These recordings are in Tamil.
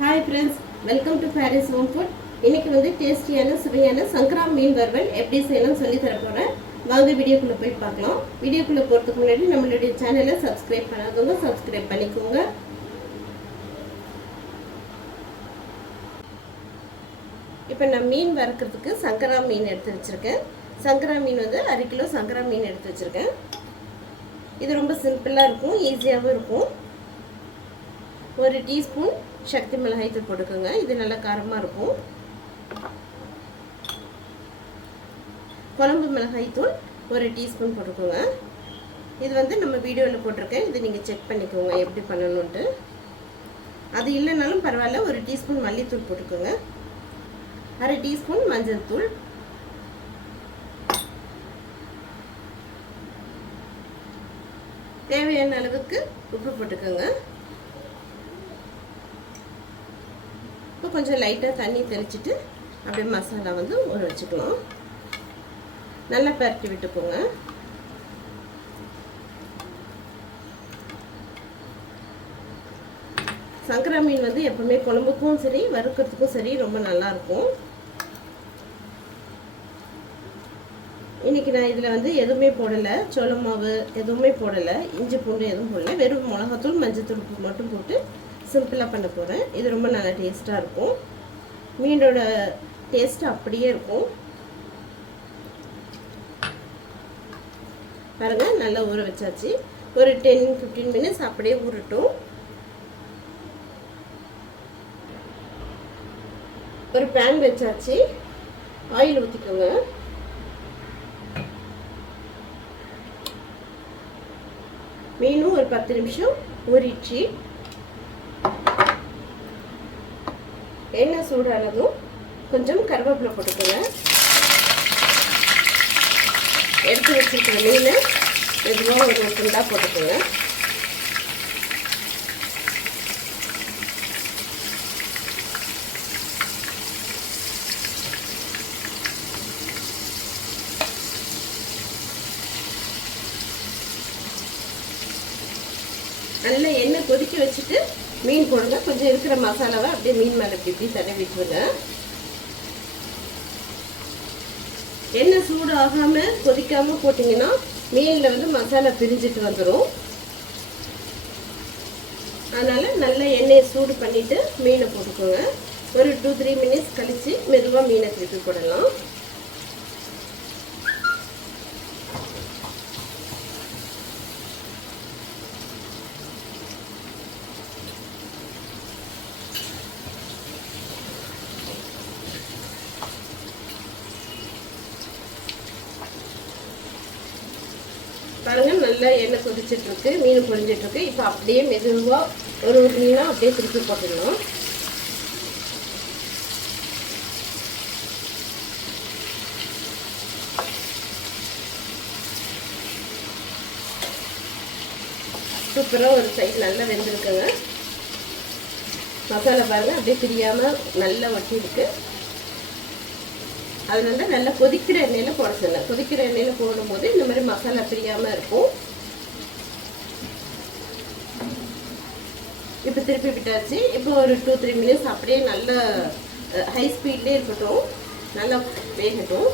Hi friends welcome to Paris home food இன்னைக்கு வந்து டேஸ்டியான சுவையான சங்கரா மீன் வறுவல் எப்படி செய்யணும்னு சொல்லி தர போகிறேன் வாங்க வீடியோக்குள்ளே போய் பார்க்கலாம். வீடியோக்குள்ளே போகிறதுக்கு முன்னாடி நம்மளுடைய சேனலை சப்ஸ்கிரைப் பண்ணாதவங்க சப்ஸ்கிரைப் பண்ணிக்கோங்க. இப்போ நான் மீன் வறுக்கிறதுக்கு சங்கரா மீன் எடுத்து வச்சுருக்கேன். சங்கரா மீன் வந்து அரை கிலோ சங்கரா மீன் எடுத்து வச்சுருக்கேன். இது ரொம்ப சிம்பிளாக இருக்கும் ஈஸியாகவும் இருக்கும். ஒரு டீஸ்பூன் சக்தி மிளகாய் தூள் போட்டுக்கோங்க. இது நல்லா காரமாக இருக்கும். குழம்பு மிளகாய் தூள் ஒரு டீஸ்பூன் போட்டுக்கோங்க. இது வந்து நம்ம வீடியோவில் போட்டிருக்கேன். இது நீங்கள் செக் பண்ணிக்கோங்க எப்படி பண்ணணுன்ட்டு அது இல்லைனாலும் பரவாயில்ல ஒரு டீஸ்பூன் மல்லித்தூள் போட்டுக்கோங்க. அரை டீஸ்பூன் மஞ்சள் தூள். தேவையான அளவுக்கு உப்பு போட்டுக்கோங்க. இப்போ கொஞ்சம் லைட்டாக தண்ணி தெளிச்சிட்டு அப்படியே மசாலா வந்து ஊற வச்சுக்கலாம். நல்லா பரட்டி விட்டுக்கோங்க. சங்கரா மீன் வந்து எப்பவுமே குழம்புக்கும் சரி வறுக்கிறதுக்கும் சரி ரொம்ப நல்லாயிருக்கும் இன்றைக்கி நான் இதில் வந்து எதுவுமே போடலை. சோள மாவு எதுவுமே போடலை. இஞ்சி பூண்டு எதுவும் போடலை. வெறும் மிளகாத்தூள் மஞ்சத்தூள் மட்டும் போட்டு சிம்பிளாக பண்ண போகிறேன் இது ரொம்ப நல்லா டேஸ்ட்டாக இருக்கும். மீனோட டேஸ்ட் அப்படியே இருக்கும். பாருங்கள் நல்லா ஊற வச்சாச்சு. ஒரு டென் ஃபிஃப்டீன் மினிட்ஸ் அப்படியே ஊறட்டும். ஒரு பேன் வச்சாச்சு. ஆயில் ஊற்றிக்கோங்க மீனும் ஒரு பத்து நிமிஷம் ஊறிடுச்சு. எண்ணெய் சூடானதும் கொஞ்சம் கருவேப்பிலை போட்டுக்கோங்க. எடுத்து வச்சுருக்கிற மீனை மெதுவாக ஒரு துண்டாக போட்டுக்கோங்க. நல்லா எண்ணெய் கொதிக்க வச்சுட்டு மீன் போடுங்க. கொஞ்சம் இருக்கிற மசாலாவை அப்படியே மீன் மேலே இப்படி இப்படி தடவிட்டுருங்க எண்ணெய் சூடு ஆகாமல் கொதிக்காமல் போட்டிங்கன்னா மீனில் வந்து மசாலா பிரிஞ்சிட்டு வந்துடும் அதனால் நல்லா எண்ணெயை சூடு பண்ணிவிட்டு மீனை போட்டுக்கோங்க. ஒரு டூ த்ரீ மினிட்ஸ் கழித்து மெதுவாக மீனை திருப்பி போடலாம். பாருங்க நல்லா எண்ணெய் கொதிச்சிட்ருக்கு மீன் பொழிஞ்சிட்டுருக்கு இப்போ அப்படியே மெதுவாக ஒரு ஒரு மீனாக அப்படியே திருப்பி போட்டுடணும். சூப்பராக ஒரு சைடு நல்லா வெந்திருக்குங்க. மசாலா பாருங்கள் அப்படியே பிரியாமல் நல்லா ஒட்டி அது வந்து நல்லா கொதிக்கிற எண்ணெயில் போட சொன்னேன் கொதிக்கிற எண்ணெயில் போடும்போது இந்த மாதிரி மசாலா பிரியாமல் இருக்கும். இப்போ திருப்பி விட்டாச்சு. இப்போ ஒரு டூ த்ரீ மினிட்ஸ் அப்படியே நல்ல ஹை ஸ்பீட்லேயே இருக்கட்டும். நல்லா வேகட்டும்.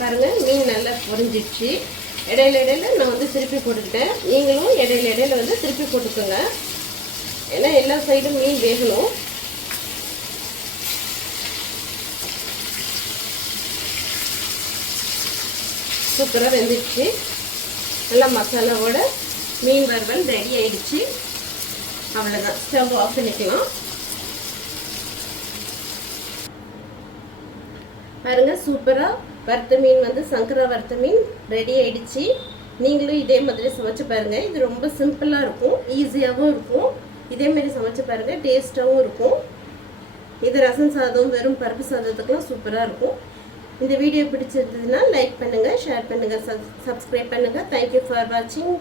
பாருங்க மீன் நல்லா பொரிஞ்சிடுச்சு. இடையில இடையில நான் வந்து திருப்பி போட்டுக்கிட்டேன். நீங்களும் இடையில இடையில வந்து திருப்பி போட்டுக்கோங்க. ஏன்னா எல்லா சைடும் மீன் வேகணும். சூப்பராக வெந்துடுச்சு. நல்லா மசாலாவோட மீன் வறுவல் ரெடி ஆயிடுச்சு. அவ்வளோதான் ஸ்டவ் ஆஃப் பண்ணிக்கலாம். பாருங்கள் சூப்பராக வறுத்த மீன் வந்து சங்கரா வறுத்த மீன் ரெடி ஆயிடுச்சு. நீங்களும் இதே மாதிரி சமைச்சு பாருங்கள் இது ரொம்ப சிம்பிளாக இருக்கும் ஈஸியாகவும் இருக்கும். இதே மாதிரி சமைச்சு பாருங்கள் டேஸ்ட்டாகவும் இருக்கும். இது ரசம் சாதம் வெறும் பருப்பு சாதத்துக்கெலாம் சூப்பராக இருக்கும். இந்த வீடியோ பிடிச்சிருந்ததுன்னா லைக் பண்ணுங்கள் ஷேர் பண்ணுங்கள் சப்ஸ்கிரைப் பண்ணுங்கள் தேங்க்யூ ஃபார் வாட்சிங்